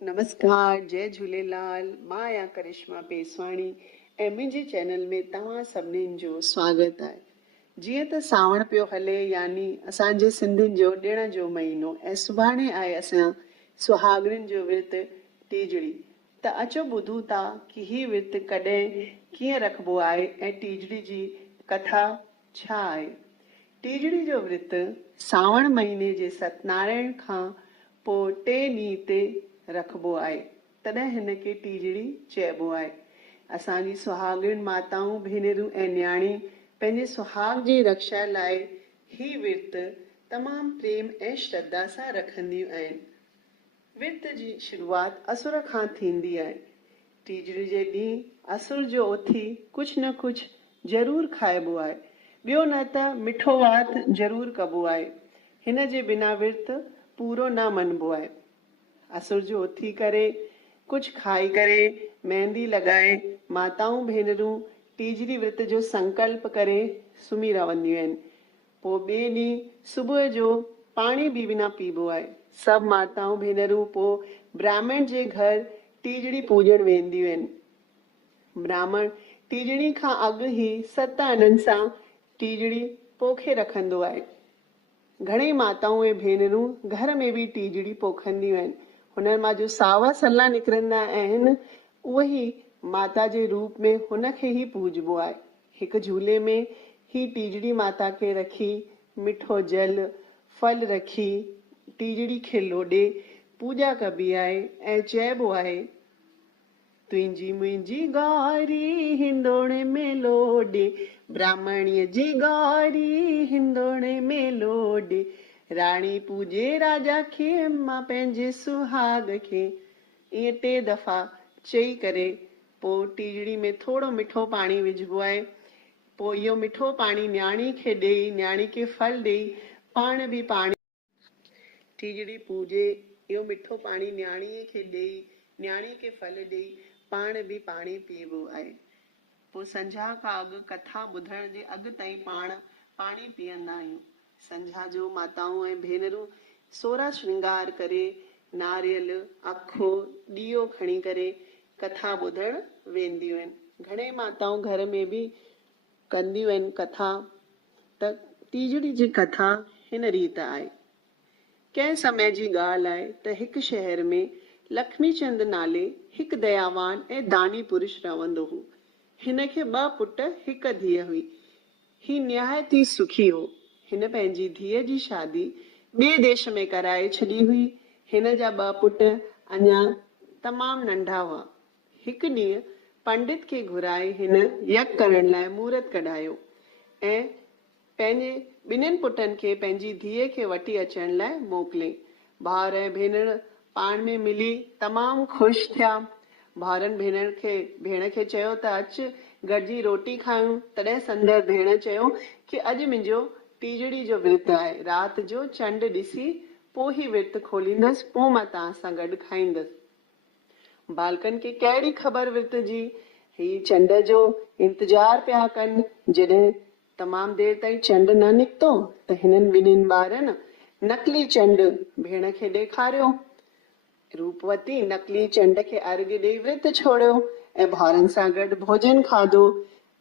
नमस्कार, जय झूलेलाल। मां आहियां करिश्मा पेसवाणी ऐं मुंहिंजे चैनल में तव्हां सभिनीनि जो स्वागत आहे। जीअं त सावण पियो हले यानी असांजे सिंधियुनि जो ॾिण जो महीनो ऐं सुभाणे आहे असां सुहागरिन जो विर्तु टीजड़ी। त अचो ॿुधूं था कि हीउ विर्तु कॾहिं कीअं रखिबो आहे ऐं टीजड़ी जी कथा छा आहे। टीजड़ी जो विर्तु सावण महीने जे सतनारायण खां पोइ 3 ॾींहं ते रखिबो आहे, तॾहिं हिन खे टीजड़ी चइबो आहे। असांजी सुहागिन माताऊं भेनरूं ऐं न्याणी पंहिंजे सुहाग जी रक्षा लाइ ही विर्तु तमामु प्रेम ऐं श्रद्धा सां रखंदियूं आहिनि। विर्त जी शुरूआत असुर खां थींदी आहे। टीजड़ी जे ॾींहुं असुर जो उथी कुझु न कुझु ज़रूरु खाइबो आहे, ॿियो न त मिठो वात ज़रूरु कबो आहे। हिन जे बिना विर्तु पूरो न मञिबो आहे। असुर जो उथी करे कुझु खाई करे मेहंदी लॻाए माताऊं भेनरूं टीजड़ी विर्त जो संकल्प करे सुम्ही रहंदियूं आहिनि। पोइ ॿिए ॾींहुं सुबुह जो पाणी बि न पीबो आहे। सभु माताऊं भेनरूं पोइ ब्राह्मण जे घर टीजड़ी पूॼण वेंदियूं आहिनि। ब्राह्मण टीजड़ी खां अॻु ई 7 अननि सां टीजड़ी पोखे रखंदो आहे। घणेई माताऊं ऐं भेनरूं घर में बि टीजड़ी पोखंदियूं आहिनि। हुन मां जो सावा सला निकिरंदा आहिनि उहे ई माता जे रूप में हुनखे ई पूॼबो आहे। हिकु झूले में ही टीजड़ी माता खे रखी मिठो जल फल रखी टीजड़ी खे लोॾे पूॼा कबी आहे ऐं चइबो आहे, तुंहिंजी मुंहिंजी गौरी हिंदोणे में लोॾे, ब्राह्मणीअ जी गौरी हिंदोणे में लोॾे, राणी पूॼे राजा खे मां पंहिंजे सुहाग खे। ईअं 3 दफ़ा चई करे पोइ टीजड़ी में थोरो मिठो पाणी विझबो आहे। पोइ इहो मिठो पाणी न्याणी खे ॾेई न्याणी खे फल ॾेई पाण बि पाणी टीजड़ी पूॼे इहो मिठो पाणी न्याणीअ खे ॾेई न्याणी खे फल ॾेई पाण बि पाणी पीबो आहे। पोइ संझा खां अॻु कथा ॿुधण जे अॻु ताईं पाण पाणी पीअंदा आहियूं। संझा जो माताऊं ऐं भेनरूं सोरा श्रृंगार करे नारियल अखो ॾीओ खणी करे कथा ॿुधण वेंदियूं आहिनि। घणेई माताऊं घर में बि कंदियूं आहिनि कथा। त टीजड़ी जी कथा हिन रीति आहे। कंहिं समय जी ॻाल्हि आहे त हिकु शहर में लक्ष्मीचंद नाले हिकु दयावान ऐं दानी पुरुष रहंदो हो। हिन खे 2 पुट हिकु धीअ हुई। ही निहायत ई सुखी हो। हिन पंहिंजी धीअ जी शादी ॿिए देश में कराए छॾी हुई। हिन जा 2 पुट अञा तमामु नंढा हुआ। हिकु ॾींहुं पंडित खे घुराए हिन यज्ञ करण लाइ मुहूर्त कढायो ऐं पंहिंजे 2 पुटनि खे पंहिंजी धीअ खे वठी अचण लाइ मोकिलियईं। भाउर ऐं भेनर पाण में मिली तमामु ख़ुशि थिया। भाउरनि भेण खे चयो त अचु गॾिजी रोटी खायूं। तॾहिं संदसि भेण चयो कि अॼु मुंहिंजो टीजड़ी जो विर्तु आहे। राति जो चंड ॾिसी पोइ ई विर्तु खोलींदसि, पोइ मां तव्हां सां गॾु खाईंदसि। बालकनि खे कहिड़ी ख़बर विर्त जी। ही चंड जो इंतज़ारु पिया कनि। जॾहिं तमामु देर ताईं चंड न निकितो त हिननि 2 ॿारनि नकली चंड भेण खे ॾेखारियो। रूपवती नकली चंड खे अर्घ ॾेई विर्त छोड़ियो ऐं भाउरनि सां गॾु भोजन खाधो।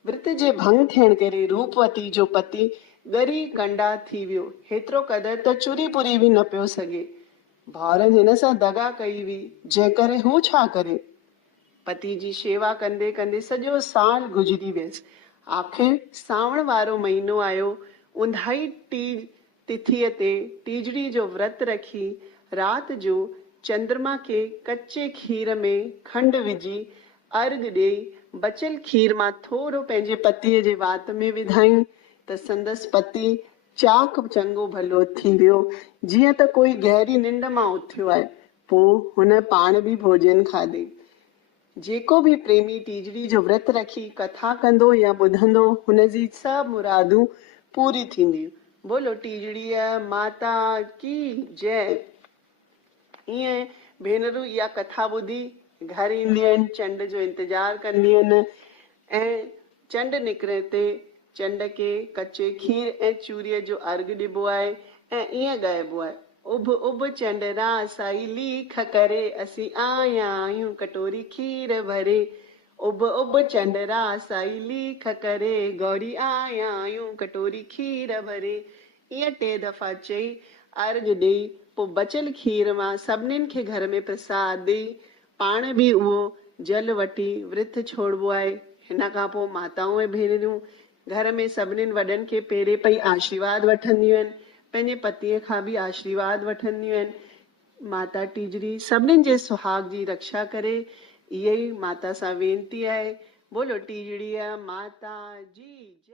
विर्त जे भंग थियण करे रूपवती जो पति ॻरी कंडा थी वियो। हेतिरो क़दर त चुरी पुरी बि न पियो सघे। भाउरनि हिन सां दगा कई हुई, जंहिं करे हू छा करे। पति जी शेवा कंदे कंदे सॼो साल गुज़री वियसि। आख़िर सावण वारो महीनो आयो। उंधाई तिथीअ ते टीजड़ी जो व्रत रखी राति जो चंद्रमा खे कचे खीर में खंड विझी अर्घ ॾेई बचियल खीर मां थोरो पंहिंजे पतीअ जे वात में विधाई त संदसि पति चाक चङो भलो थी वियो, जीअं त कोई गहरी निंड मां उथियो आहे। पोइ हुन पाण बि भोजन खाधई। जेको बि प्रेमी टीजड़ी जो व्रत रखी कथा कंदो या ॿुधंदो हुनजी सभु मुरादूं पूरी थींदियूं। बोलो टीजड़ीअ माता की जय। ईअं भेनरूं इहा कथा ॿुधी घर ईंदियूं आहिनि, चंड जो इंतज़ारु कंदियूं आहिनि ऐं चंड निकिरे ते चंड खे कचे खीर ऐं चूरीअ जो अर्घ ॾिबो आहे ऐं ईअं ॻाइबो आहे, उभ उभ चंडरा साई लीख करे असीं आया आहियूं कटोरी खीर भरे। उभ उभ चंडरा साई लीख करे गौरी आया आहियूं कटोरी खीर भरे। ईअं 3 दफ़ा चई अर्घ ॾेई पोइ बचियल खीर मां सभिनीनि खे घर में प्रसाद ॾेई पाण बि उहो जल वठी विर्त छोड़बो आहे। हिन खां पोइ माताऊं ऐं भेनरियूं घर में सभिनीनि वॾनि खे पेरे पई आशीर्वाद वठंदियूं आहिनि, पंहिंजे पतीअ खां बि आशीर्वाद वठंदियूं आहिनि। माता टीजड़ी सभिनीनि जे सुहाग जी रक्षा करे, इहा ई माता सां वेनती आहे। बोलो टीजड़ीअ माता जी।